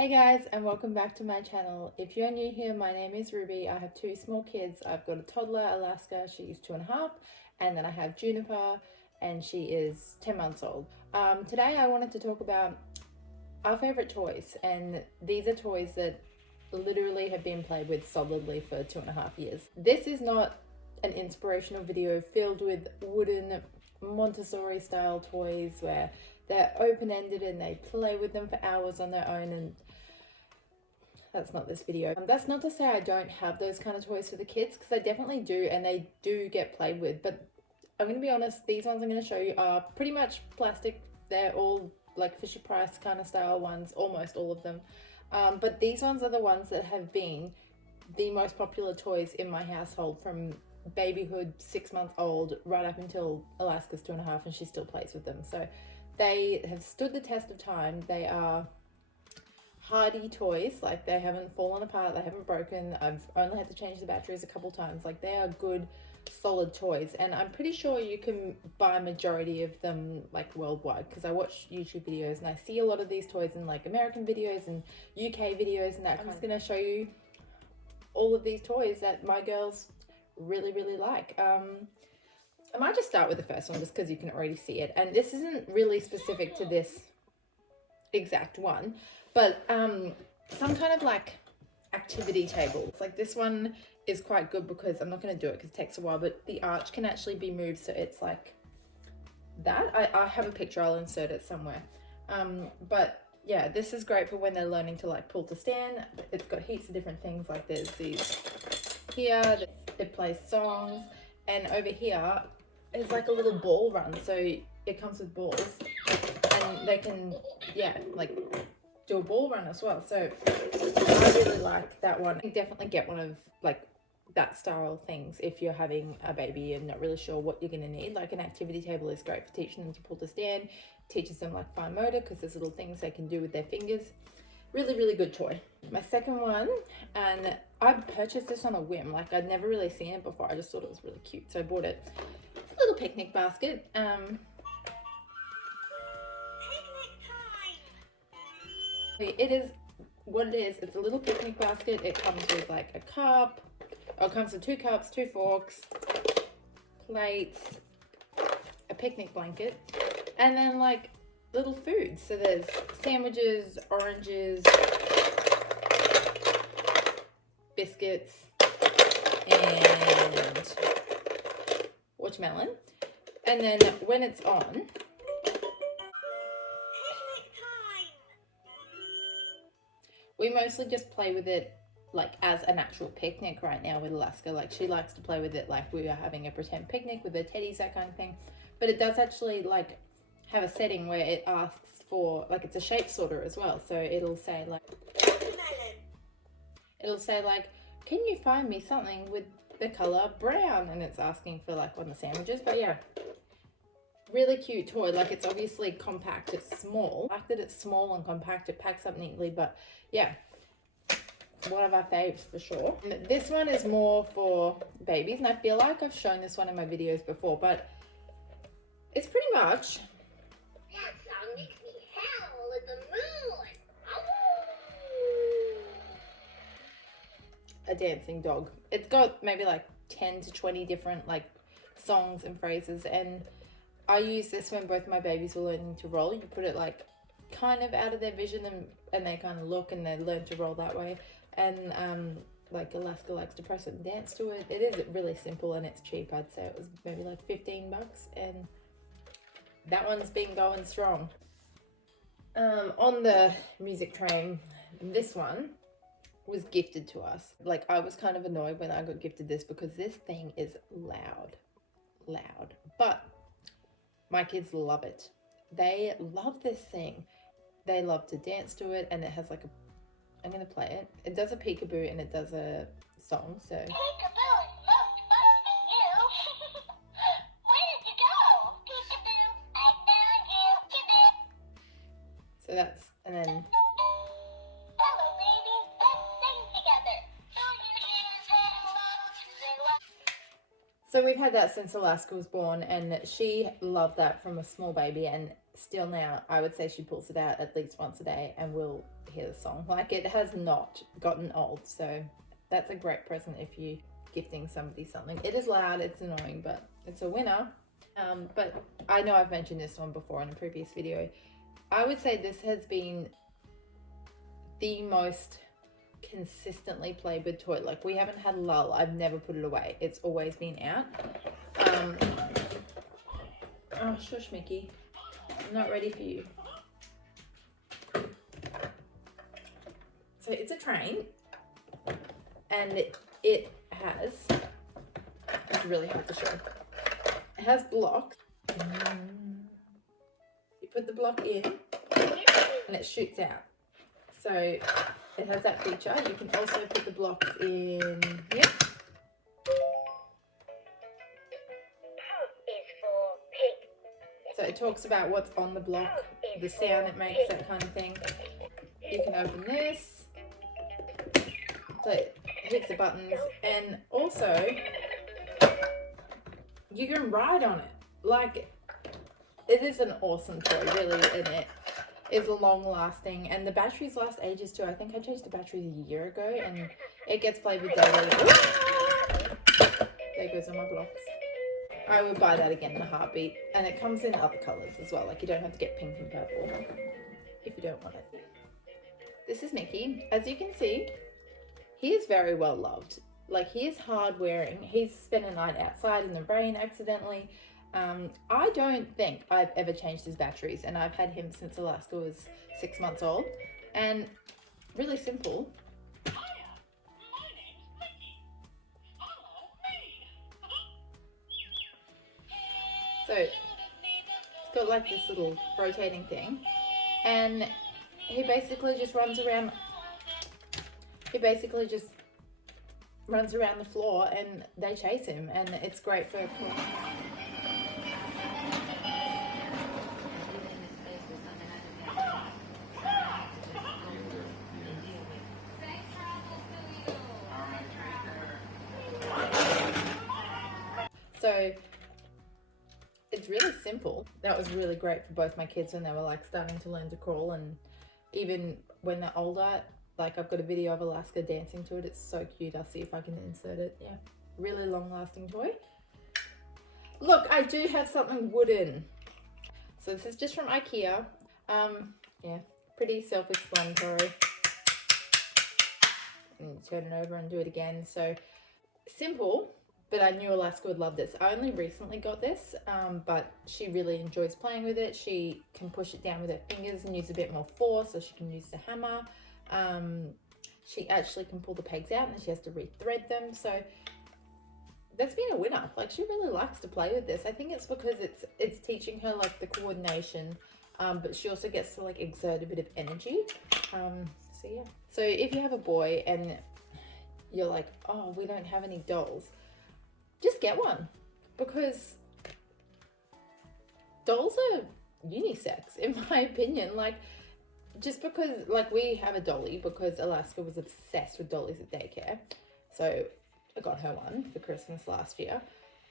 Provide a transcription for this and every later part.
Hey guys, and welcome back to my channel. If you're new here, my name is Ruby. I have two small kids. I've got a toddler, Alaska, she's 2.5, and then I have Juniper, and she is 10 months old. Today I wanted to talk about our favorite toys, and these are toys that literally have been played with solidly for 2.5 years. This is not an inspirational video filled with wooden Montessori style toys where they're open-ended and they play with them for hours on their own, and that's not this video. That's not to say I don't have those kind of toys for the kids, because I definitely do, and they do get played with, but I'm going to be honest, these ones I'm going to show you are pretty much plastic. They're all like Fisher-Price kind of style ones, almost all of them. But these ones are the ones that have been the most popular toys in my household from babyhood, 6 months old, right up until Alaska's 2.5, and she still plays with them. So they have stood the test of time. They are hardy toys, like they haven't fallen apart, they haven't broken. I've only had to change the batteries a couple times. Like, they are good solid toys, and I'm pretty sure you can buy a majority of them like worldwide, because I watch YouTube videos and I see a lot of these toys in like American videos and UK videos and that. I'm just gonna show you all of these toys that my girls really like. I might just start with the first one just because you can already see it, and this isn't really specific to this exact one, but some kind of like activity table. Like, this one is quite good because I'm not going to do it because it takes a while, but the arch can actually be moved, so it's like that. I have a picture, I'll insert it somewhere. But yeah, this is great for when they're learning to like pull to stand. It's got heaps of different things, like there's these here, it plays songs, and over here is like a little ball run, so it comes with balls and they can, yeah, like do a ball run as well. So I really like that one. You definitely get one of like that style things if you're having a baby and not really sure what you're going to need. Like, an activity table is great for teaching them to pull to stand, teaches them like fine motor because there's little things they can do with their fingers. Really good toy. My second one, and I purchased this on a whim. Like, I'd never really seen it before. I just thought it was really cute, so I bought it. It's a little picnic basket. It is what it is. It's a little picnic basket. It comes with like a cup, or it comes with 2 cups, 2 forks, plates, a picnic blanket, and then like little foods. So there's sandwiches, oranges, biscuits, and watermelon. And then when it's on, we mostly just play with it like as an actual picnic right now with Alaska. Like, she likes to play with it like we are having a pretend picnic with her teddies, that kind of thing. But it does actually like have a setting where it asks for, like, it's a shape sorter as well. So it'll say like, can you find me something with the color brown? And it's asking for like one of the sandwiches. But yeah, really cute toy. Like, it's obviously compact, it's small. I like that it's small and compact, it packs up neatly. But yeah, one of our faves for sure. And this one is more for babies, and I feel like I've shown this one in my videos before, but it's pretty much that song makes me howl at the moon. a dancing dog. It's got maybe like 10 to 20 different like songs and phrases, and I use this when both my babies were learning to roll. You put it like kind of out of their vision, and they kind of look and they learn to roll that way. And like, Alaska likes to press it and dance to it. It is really simple and it's cheap. I'd say it was maybe like 15 bucks, and that one's been going strong. On the music train, this one was gifted to us. Like, I was kind of annoyed when I got gifted this because this thing is loud, but my kids love it. They love this thing. They love to dance to it, and it has like a, I'm gonna play it. It does a peekaboo and it does a song. So Peekaboo, most finding you. Where did you go? Peekaboo, I found you. Peekaboo. so that's, and then Hello, baby. Let's sing together. Do you hear his hello? so we've had that since Alaska was born, and she loved that from a small baby, and still now I would say she pulls it out at least once a day and will hear the song. Like, it has not gotten old, so that's a great present if you're gifting somebody something. It is loud, it's annoying, but it's a winner. But I know I've mentioned this one before in a previous video. I would say this has been the most consistently played with toy. Like, we haven't had a lull. I've never put it away. It's always been out. Oh, shush, Mickey. I'm not ready for you. So it's a train, and it has, it's really hard to show. It has blocks. You put the block in and it shoots out. So it has that feature. You can also put the blocks in here. So it talks about what's on the block, the sound it makes, that kind of thing. You can open this. So it hits the buttons, and also you can ride on it. Like, it is an awesome toy, really, and it is long lasting, and the batteries last ages too. I think I changed the batteries a year ago, and it gets played with daily. There goes all my blocks. I would buy that again in a heartbeat, and it comes in other colors as well. Like, you don't have to get pink and purple if you don't want it. This is Mickey. As you can see, he is very well loved. Like, he is hard wearing. He's spent a night outside in the rain accidentally. I don't think I've ever changed his batteries, and I've had him since Alaska was 6 months old. And really simple. So it's got like this little rotating thing, and he basically just runs around. He basically just runs around the floor, and they chase him, and it's great for. So it's really simple. That was really great for both my kids when they were like starting to learn to crawl, and even when they're older. Like, I've got a video of Alaska dancing to it. It's so cute. I'll see if I can insert it. Yeah, really long lasting toy. Look, I do have something wooden. So this is just from IKEA. Yeah, pretty self-explanatory. And turn it over and do it again. So simple, but I knew Alaska would love this. I only recently got this, but she really enjoys playing with it. She can push it down with her fingers and use a bit more force, so she can use the hammer. She actually can pull the pegs out, and then she has to rethread them. So that's been a winner. Like, she really likes to play with this. I think it's because it's teaching her like the coordination, but she also gets to like exert a bit of energy. So yeah. So if you have a boy and you're like, oh, we don't have any dolls, just get one, because dolls are unisex, in my opinion. Like, just because, like, we have a dolly because Alaska was obsessed with dollies at daycare. So I got her one for Christmas last year,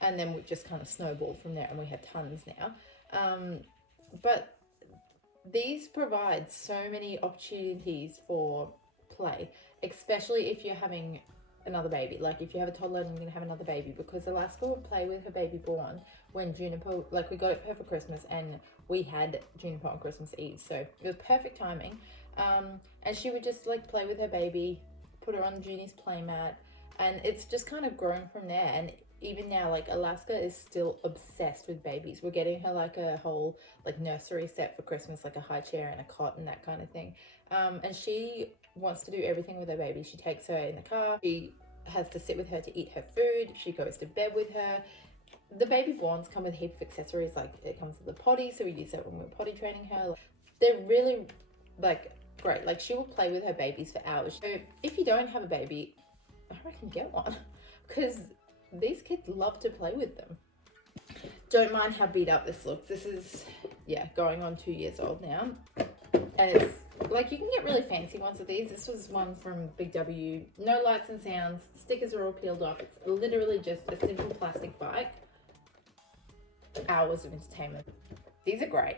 and then we just kind of snowballed from there, and we have tons now. But these provide so many opportunities for play, especially if you're having another baby. Like, if you have a toddler and you're gonna have another baby, because Alaska would play with her baby born when Juniper, like, we got her for Christmas, and we had Juniper on Christmas Eve, so it was perfect timing. And she would just like play with her baby, put her on Junie's playmat, and it's just kind of grown from there. And even now, like, Alaska is still obsessed with babies. We're getting her like a whole like nursery set for Christmas, like a high chair and a cot and that kind of thing. And she wants to do everything with her baby. She takes her in the car. She has to sit with her to eat her food. She goes to bed with her. The baby borns come with heaps of accessories. Like, it comes with a potty, so we use that when we're potty training her. They're really like great. Like, she will play with her babies for hours. So if you don't have a baby, I reckon get one, because these kids love to play with them. Don't mind how beat up this looks. This is, yeah, going on 2 years old now, and it's like, you can get really fancy ones of these. This was one from Big W. No lights and sounds. Stickers are all peeled off. It's literally just a simple plastic bike. Hours of entertainment. These are great.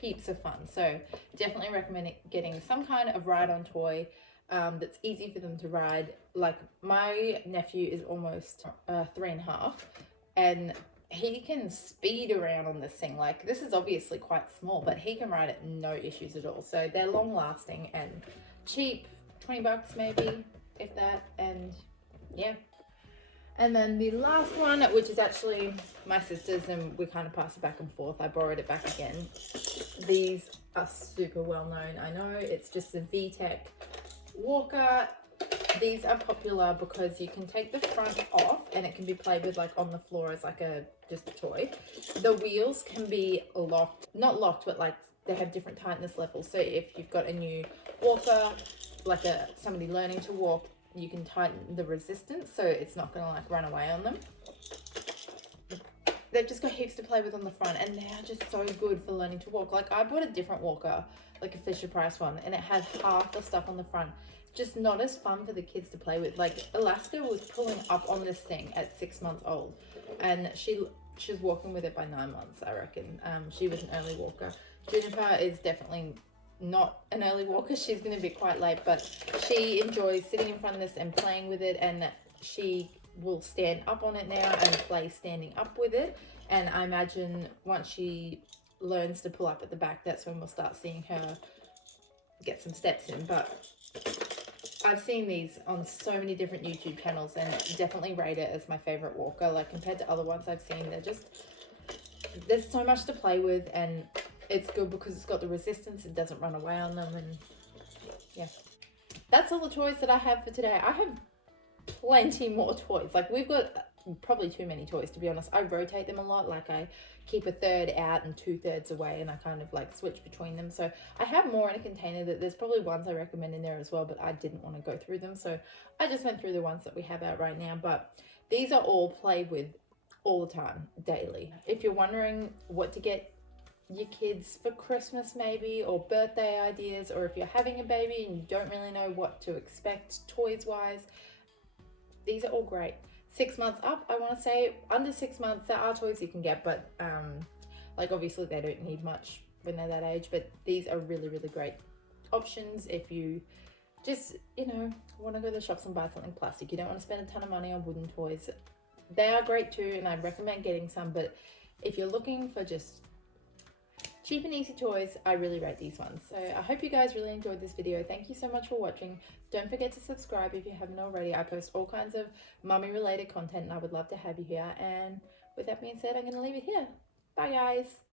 heaps of fun. So definitely recommend getting some kind of ride-on toy that's easy for them to ride. Like my nephew is almost 3.5, and he can speed around on this thing. Like, this is obviously quite small, but he can ride it no issues at all. So they're long lasting and cheap, $20 maybe, if that. And yeah. And then the last one, which is actually my sister's, and we kind of pass it back and forth. I borrowed it back again. These are super well known. I know, it's just the VTech walker. These are popular because you can take the front off and it can be played with like on the floor as like just a toy. The wheels can be locked, not locked, but like they have different tightness levels. So if you've got a new walker, like somebody learning to walk, you can tighten the resistance so it's not going to like run away on them. They've just got heaps to play with on the front, and they are just so good for learning to walk. Like, I bought a different walker, like a Fisher Price one, and it had half the stuff on the front. Just not as fun for the kids to play with. Like, Alaska was pulling up on this thing at 6 months old, and she was walking with it by 9 months, I reckon. She was an early walker. Juniper is definitely not an early walker. She's going to be quite late, but she enjoys sitting in front of this and playing with it, and she will stand up on it now and play standing up with it. And I imagine once she learns to pull up at the back, that's when we'll start seeing her get some steps in. But I've seen these on so many different YouTube channels and definitely rate it as my favorite walker. Like, compared to other ones I've seen, there's so much to play with, and it's good because it's got the resistance. It doesn't run away on them. And yeah, that's all the toys that I have for today. I have plenty more toys. Like, we've got probably too many toys, to be honest. I rotate them a lot. Like, I keep a third out and 2/3 away, and I kind of like switch between them. So I have more in a container. That there's probably ones I recommend in there as well, but I didn't want to go through them, so I just went through the ones that we have out right now. But these are all played with all the time, daily. If you're wondering what to get your kids for Christmas maybe, or birthday ideas, or if you're having a baby and you don't really know what to expect toys wise, these are all great. 6 months up, I want to say. Under 6 months, there are toys you can get, but like, obviously they don't need much when they're that age, but these are really, really great options if you just, want to go to the shops and buy something plastic. You don't want to spend a ton of money on wooden toys. They are great too, and I recommend getting some, but if you're looking for just cheap and easy toys, I really rate these ones. So I hope you guys really enjoyed this video. Thank you so much for watching. Don't forget to subscribe if you haven't already. I post all kinds of mummy related content, and I would love to have you here. And with that being said, I'm going to leave it here. Bye guys.